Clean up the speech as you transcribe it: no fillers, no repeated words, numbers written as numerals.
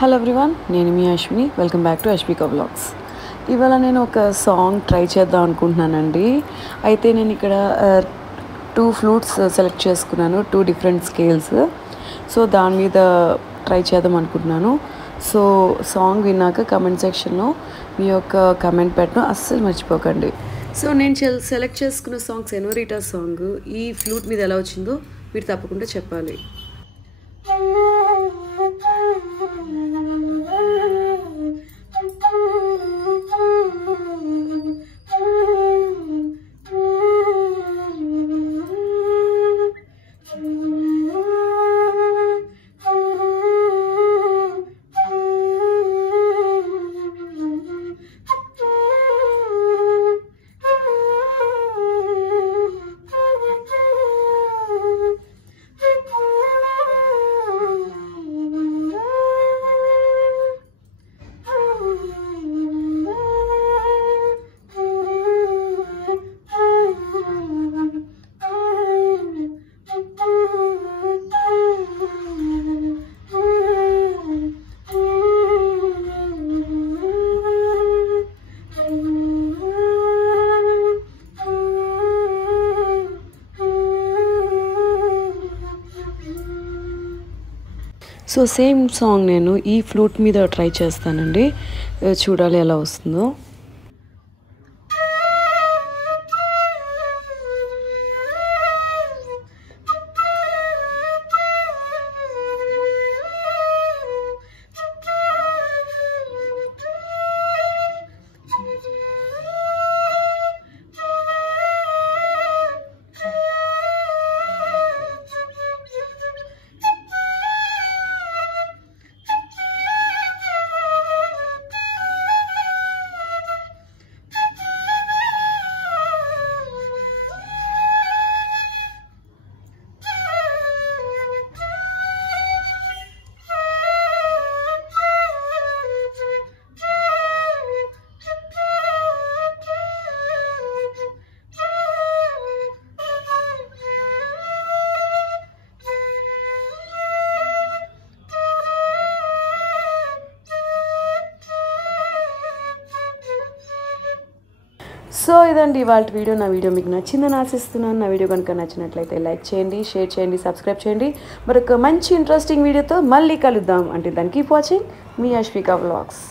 Hello everyone, నేను మీ Ashwini. Welcome back to Ashvika vlogs. ఇవాళ నేను ఒక సాంగ్ ట్రై చేద్దాం అనుకుంటున్నానండి. అయితే నేను ఇక్కడ 2 ఫ్లూట్స్ సెలెక్ట్ చేసుకున్నాను, 2 డిఫరెంట్ స్కేల్స్. సో దాని మీద ట్రై చేద్దాం అనుకుంటున్నాను. సో సాంగ్ విన్నాక కమెంట్ సెక్షన్లో మీ యొక్క కమెంట్ పెట్టడం అస్సలు మర్చిపోకండి. సో నేను సెలెక్ట్ చేసుకున్న సాంగ్ సెనోరిటా సాంగ్. ఈ ఫ్లూట్ మీద ఎలా వచ్చిందో మీరు తప్పకుండా చెప్పాలి. సో సేమ్ సాంగ్ నేను ఈ ఫ్లూట్ మీద ట్రై చేస్తానండి. చూడాలి ఎలా వస్తుందో. సో ఇదండి ఇవాళ వీడియో. నా వీడియో మీకు నచ్చిందని ఆశిస్తున్నాను. నా వీడియో కనుక నచ్చినట్లయితే లైక్ చేయండి, షేర్ చేయండి, సబ్స్క్రైబ్ చేయండి. మరొక మంచి ఇంట్రెస్టింగ్ వీడియోతో మళ్ళీ కలుద్దాం. అంటే దాన్ని కీప్ వాచింగ్ మీ అశ్విక వ్లాగ్స్.